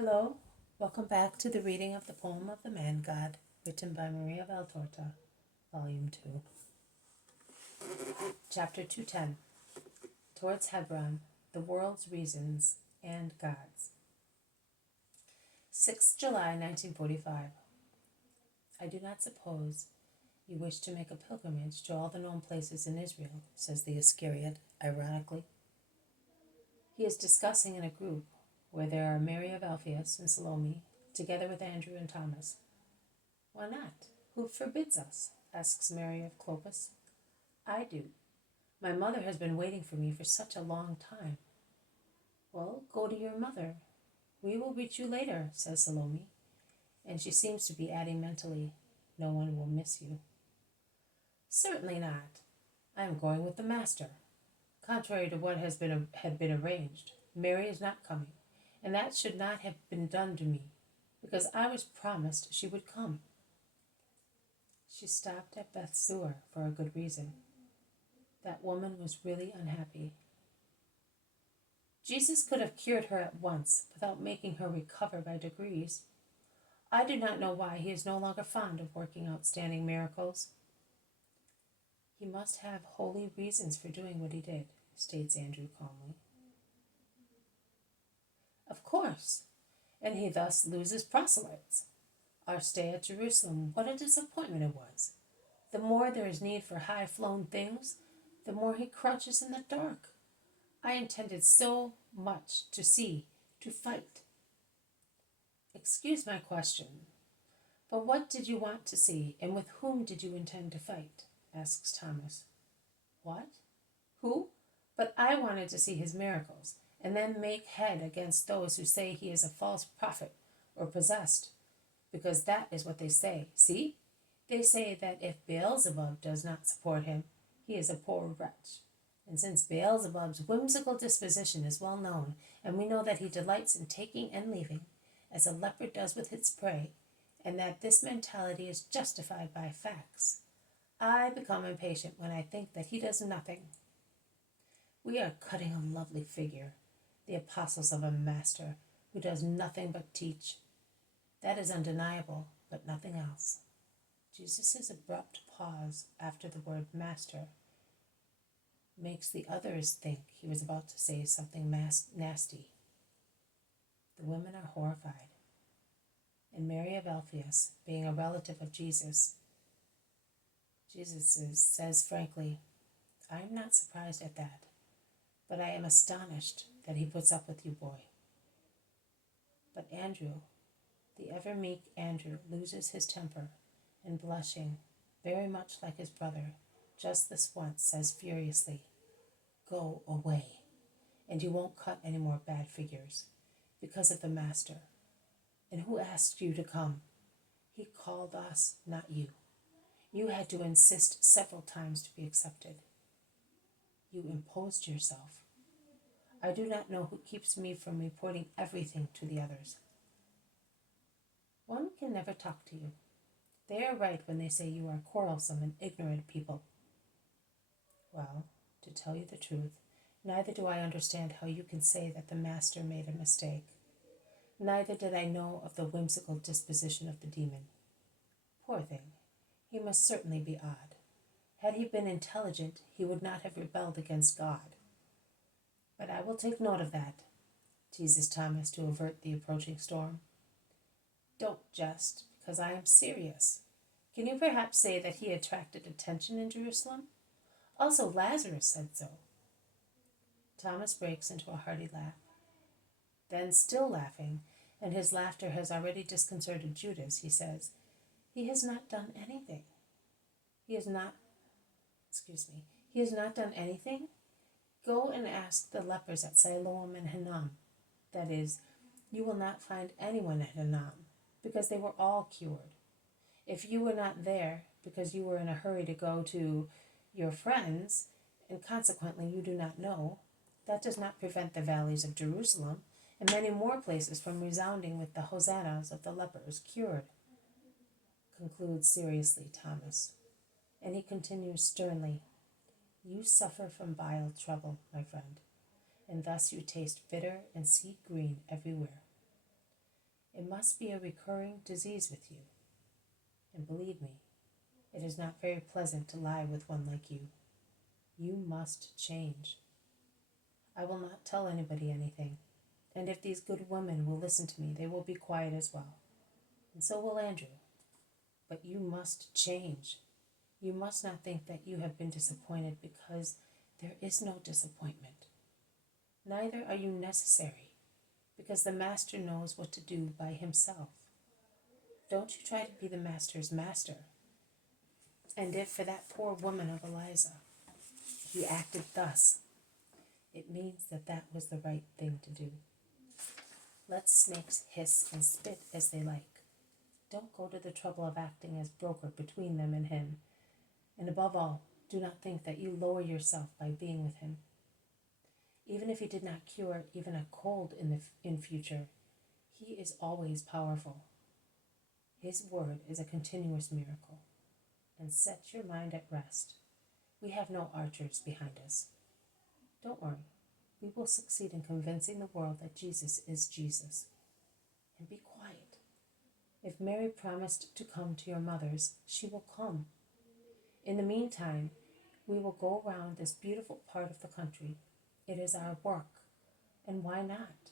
Hello, welcome back to the reading of the poem of the Man God, written by Maria Valtorta, Volume 2. Chapter 210, Towards Hebron, the World's Reasons and God's. 6th July 1945. I do not suppose you wish to make a pilgrimage to all the known places in Israel, says the Iscariot, ironically. He is discussing in a group where there are Mary of Alphaeus and Salome, together with Andrew and Thomas. Why not? Who forbids us? Asks Mary of Clopas. I do. My mother has been waiting for me for such a long time. Well, go to your mother. We will reach you later, says Salome, and she seems to be adding mentally, no one will miss you. Certainly not. I am going with the master. Contrary to what had been arranged, Mary is not coming, and that should not have been done to me, because I was promised she would come. She stopped at Beth Zur for a good reason. That woman was really unhappy. Jesus could have cured her at once without making her recover by degrees. I do not know why he is no longer fond of working outstanding miracles. He must have holy reasons for doing what he did, states Andrew calmly. Of course, and he thus loses proselytes. Our stay at Jerusalem, what a disappointment it was. The more there is need for high-flown things, the more he crouches in the dark. I intended so much to see, to fight. Excuse my question, but what did you want to see, and with whom did you intend to fight? Asks Thomas. What? Who? But I wanted to see his miracles, and then make head against those who say he is a false prophet or possessed, because that is what they say. See? They say that if Beelzebub does not support him, he is a poor wretch. And since Beelzebub's whimsical disposition is well known, and we know that he delights in taking and leaving, as a leopard does with its prey, and that this mentality is justified by facts, I become impatient when I think that he does nothing. We are cutting a lovely figure, the apostles of a master who does nothing but teach. That is undeniable, but nothing else. Jesus' abrupt pause after the word master makes the others think he was about to say something nasty. The women are horrified. And Mary of Alphaeus, being a relative of Jesus says frankly, I am not surprised at that, but I am astonished that he puts up with you, boy. But Andrew, the ever-meek Andrew, loses his temper, and blushing, very much like his brother, just this once says furiously, Go away, and you won't cut any more bad figures, because of the master. And who asked you to come? He called us, not you. You had to insist several times to be accepted. You imposed yourself. I do not know who keeps me from reporting everything to the others. One can never talk to you. They are right when they say you are quarrelsome and ignorant people. Well, to tell you the truth, neither do I understand how you can say that the master made a mistake. Neither did I know of the whimsical disposition of the demon. Poor thing, he must certainly be odd. Had he been intelligent, he would not have rebelled against God. But I will take note of that, teases Thomas to avert the approaching storm. Don't jest, because I am serious. Can you perhaps say that he attracted attention in Jerusalem? Also, Lazarus said so. Thomas breaks into a hearty laugh. Then, still laughing, and his laughter has already disconcerted Judas, he says, He has not done anything. He has not done anything? Go and ask the lepers at Siloam and Hinnom. That is, you will not find anyone at Hinnom, because they were all cured. If you were not there, because you were in a hurry to go to your friends, and consequently you do not know, that does not prevent the valleys of Jerusalem and many more places from resounding with the hosannas of the lepers cured, concludes seriously Thomas. And he continues sternly, You suffer from bile trouble, my friend, and thus you taste bitter and see green everywhere. must be a recurring disease with you. And believe me, it is not very pleasant to lie with one like you. You must change. I will not tell anybody anything, and if these good women will listen to me, they will be quiet as well. And so will Andrew. But you must change. You must not think that you have been disappointed, because there is no disappointment. Neither are you necessary, because the Master knows what to do by himself. Don't you try to be the Master's master. And if for that poor woman of Eliza, he acted thus, it means that that was the right thing to do. Let snakes hiss and spit as they like. Don't go to the trouble of acting as broker between them and him. And above all, do not think that you lower yourself by being with him. Even if he did not cure even a cold in future, he is always powerful. His word is a continuous miracle. And set your mind at rest. We have no archers behind us. Don't worry. We will succeed in convincing the world that Jesus is Jesus. And be quiet. If Mary promised to come to your mother's, she will come. In the meantime, we will go around this beautiful part of the country. It is our work. And why not?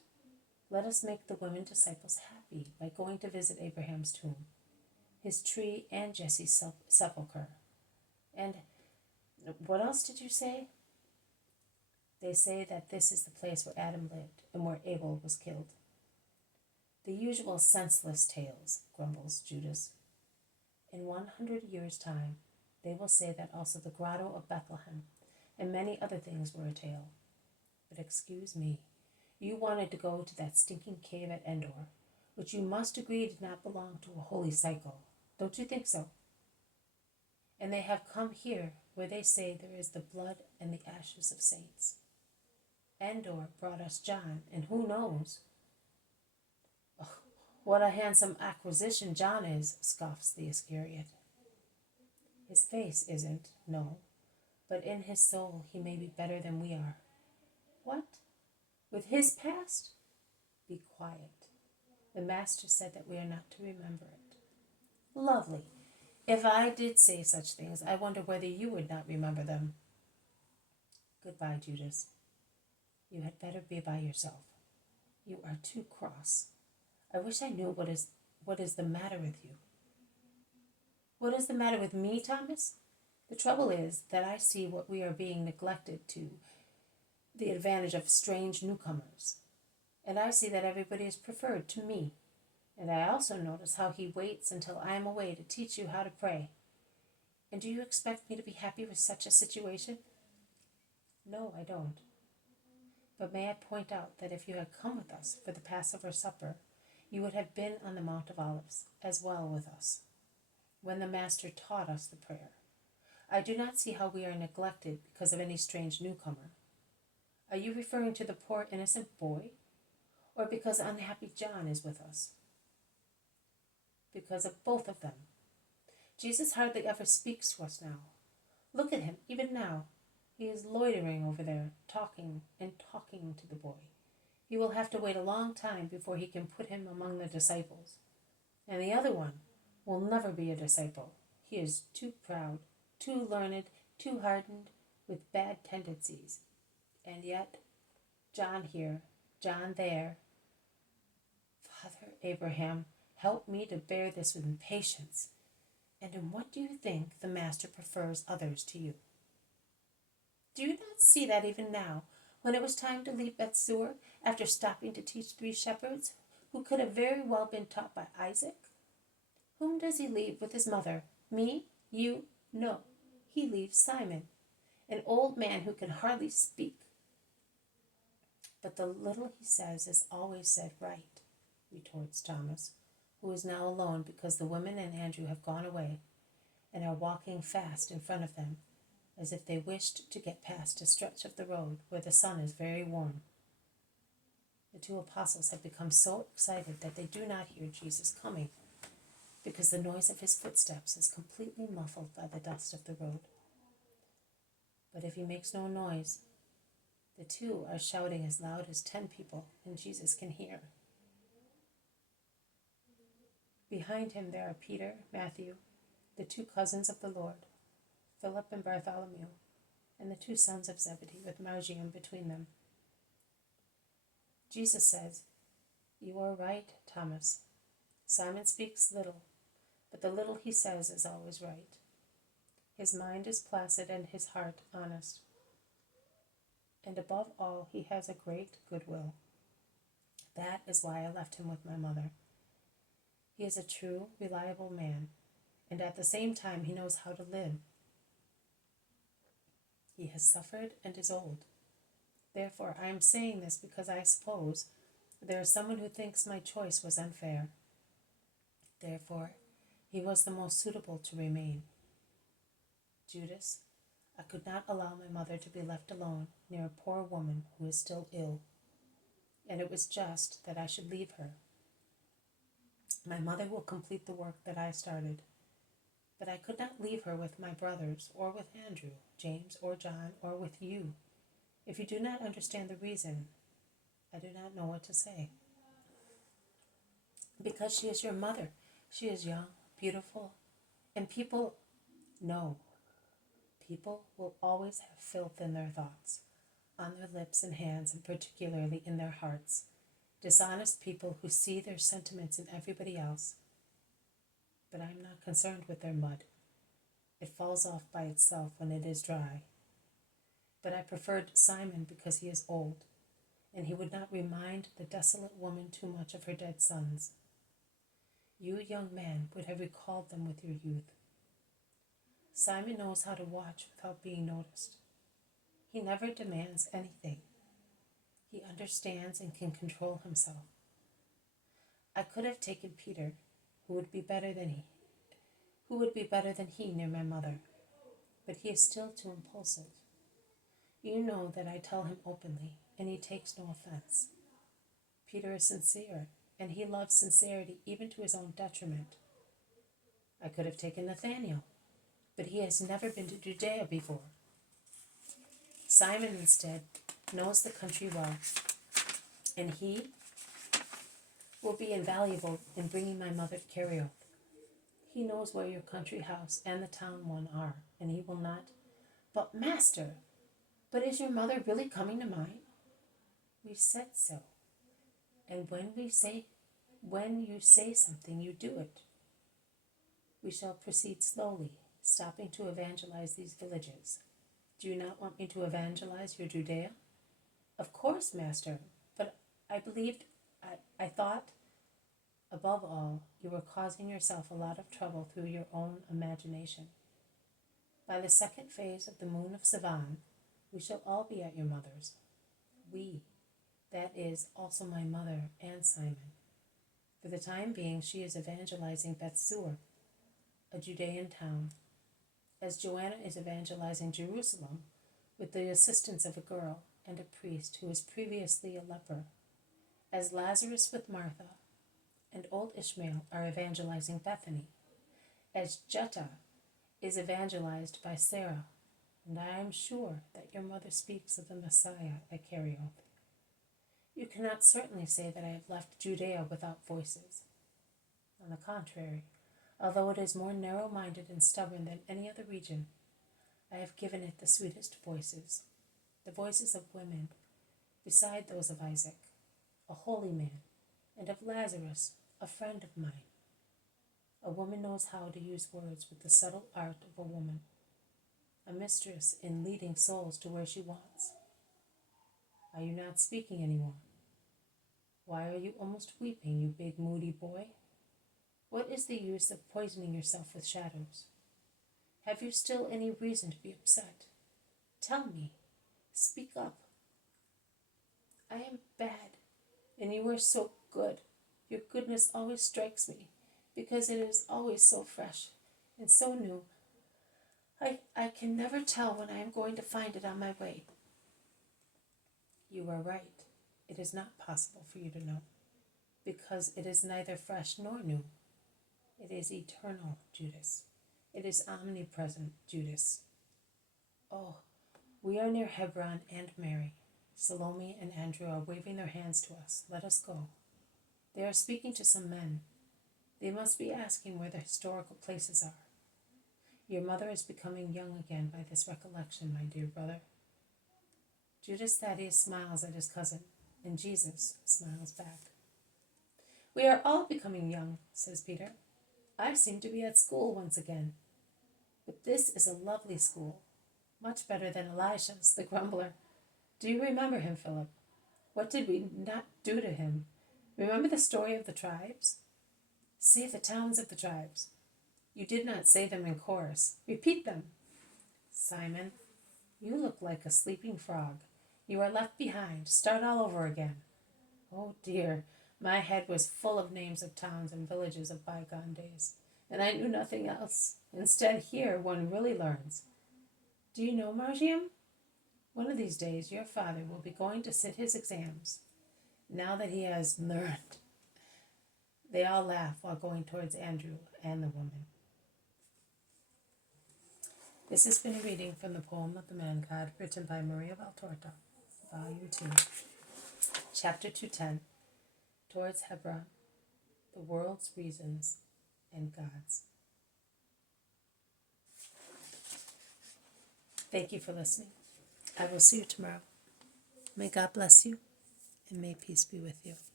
Let us make the women disciples happy by going to visit Abraham's tomb, his tree, and Jesse's sepulcher. And what else did you say? They say that this is the place where Adam lived and where Abel was killed. The usual senseless tales, grumbles Judas. In 100 years' time, they will say that also the grotto of Bethlehem and many other things were a tale. But excuse me, you wanted to go to that stinking cave at Endor, which you must agree did not belong to a holy cycle. Don't you think so? And they have come here where they say there is the blood and the ashes of saints. Endor brought us John, and who knows? Oh, what a handsome acquisition John is, scoffs the Iscariot. His face isn't, no, but in his soul he may be better than we are. What? With his past? Be quiet. The Master said that we are not to remember it. Lovely. If I did say such things, I wonder whether you would not remember them. Goodbye, Judas. You had better be by yourself. You are too cross. I wish I knew what is the matter with you. What is the matter with me, Thomas? The trouble is that I see what we are being neglected to the advantage of strange newcomers. And I see that everybody is preferred to me. And I also notice how he waits until I am away to teach you how to pray. And do you expect me to be happy with such a situation? No, I don't. But may I point out that if you had come with us for the Passover supper, you would have been on the Mount of Olives as well with us, when the Master taught us the prayer. I do not see how we are neglected because of any strange newcomer. Are you referring to the poor innocent boy, or because unhappy John is with us? Because of both of them. Jesus hardly ever speaks to us now. Look at him, even now. He is loitering over there, talking and talking to the boy. He will have to wait a long time before he can put him among the disciples. And the other one will never be a disciple. He is too proud, too learned, too hardened, with bad tendencies. And yet, John here, John there. Father Abraham, help me to bear this with patience. And in what do you think the Master prefers others to you? Do you not see that even now, when it was time to leave Bethsur, after stopping to teach 3 shepherds, who could have very well been taught by Isaac? Whom does he leave with his mother? Me? You? No. He leaves Simon, an old man who can hardly speak. But the little he says is always said right, retorts Thomas, who is now alone because the women and Andrew have gone away and are walking fast in front of them, as if they wished to get past a stretch of the road where the sun is very warm. The 2 apostles have become so excited that they do not hear Jesus coming, because the noise of his footsteps is completely muffled by the dust of the road. But if he makes no noise, the 2 are shouting as loud as 10 people, and Jesus can hear. Behind him there are Peter, Matthew, the two cousins of the Lord, Philip and Bartholomew, and the two sons of Zebedee with Margium between them. Jesus says, "You are right, Thomas. Simon speaks little, but the little he says is always right. His mind is placid and his heart honest. And above all, he has a great goodwill. That is why I left him with my mother. He is a true, reliable man, and at the same time he knows how to live. He has suffered and is old. Therefore, I am saying this because I suppose there is someone who thinks my choice was unfair. Therefore, he was the most suitable to remain. Judas, I could not allow my mother to be left alone near a poor woman who is still ill, and it was just that I should leave her. My mother will complete the work that I started, but I could not leave her with my brothers, or with Andrew, James, or John, or with you. If you do not understand the reason, I do not know what to say. Because she is your mother. She is young, beautiful, and people will always have filth in their thoughts, on their lips and hands, and particularly in their hearts. Dishonest people who see their sentiments in everybody else. But I am not concerned with their mud. It falls off by itself when it is dry. But I preferred Simon because he is old, and he would not remind the desolate woman too much of her dead sons. You, young man, would have recalled them with your youth. Simon knows how to watch without being noticed. He never demands anything. He understands and can control himself. I could have taken Peter, who would be better than he near my mother, but he is still too impulsive. You know that I tell him openly, and he takes no offense. Peter is sincere, and he loves sincerity even to his own detriment. I could have taken Nathanael, but he has never been to Judea before. Simon, instead, knows the country well, and he will be invaluable in bringing my mother to Kerioth. He knows where your country house and the town one are, and he will not. But, Master, is your mother really coming to mine? We said so, and when you say something, you do it. We shall proceed slowly, stopping to evangelize these villages. Do you not want me to evangelize your Judea? Of course, Master, but I thought, above all, you were causing yourself a lot of trouble through your own imagination. By the second phase of the moon of Sivan, we shall all be at your mother's. We, that is, also my mother and Simon. For the time being, she is evangelizing Bethsur, a Judean town, as Joanna is evangelizing Jerusalem with the assistance of a girl and a priest who was previously a leper, as Lazarus with Martha and old Ishmael are evangelizing Bethany, as Jetta is evangelized by Sarah, and I am sure that your mother speaks of the Messiah at Kerioth. You cannot certainly say that I have left Judea without voices. On the contrary, although it is more narrow-minded and stubborn than any other region, I have given it the sweetest voices, the voices of women, beside those of Isaac, a holy man, and of Lazarus, a friend of mine. A woman knows how to use words with the subtle art of a woman, a mistress in leading souls to where she wants. Are you not speaking any more? Why are you almost weeping, you big moody boy? What is the use of poisoning yourself with shadows? Have you still any reason to be upset? Tell me. Speak up. I am bad, and you are so good. Your goodness always strikes me, because it is always so fresh and so new. I can never tell when I am going to find it on my way. You are right. It is not possible for you to know, because it is neither fresh nor new. It is eternal, Judas. It is omnipresent, Judas. Oh, we are near Hebron and Mary. Salome and Andrew are waving their hands to us. Let us go. They are speaking to some men. They must be asking where the historical places are. Your mother is becoming young again by this recollection, my dear brother. Judas Thaddeus smiles at his cousin, and Jesus smiles back. We are all becoming young, says Peter. I seem to be at school once again. But this is a lovely school, much better than Elisha's, the grumbler. Do you remember him, Philip? What did we not do to him? Remember the story of the tribes? Say the towns of the tribes. You did not say them in chorus. Repeat them. Simon, you look like a sleeping frog. You are left behind. Start all over again. Oh dear, my head was full of names of towns and villages of bygone days, and I knew nothing else. Instead, here one really learns. Do you know, Margium? One of these days your father will be going to sit his exams, now that he has learned. They all laugh while going towards Andrew and the woman. This has been a reading from the poem of the Man God, written by Maria Valtorta, Volume 2, Chapter 210, Towards Hebron, the World's Reasons and God's. Thank you for listening. I will see you tomorrow. May God bless you, and may peace be with you.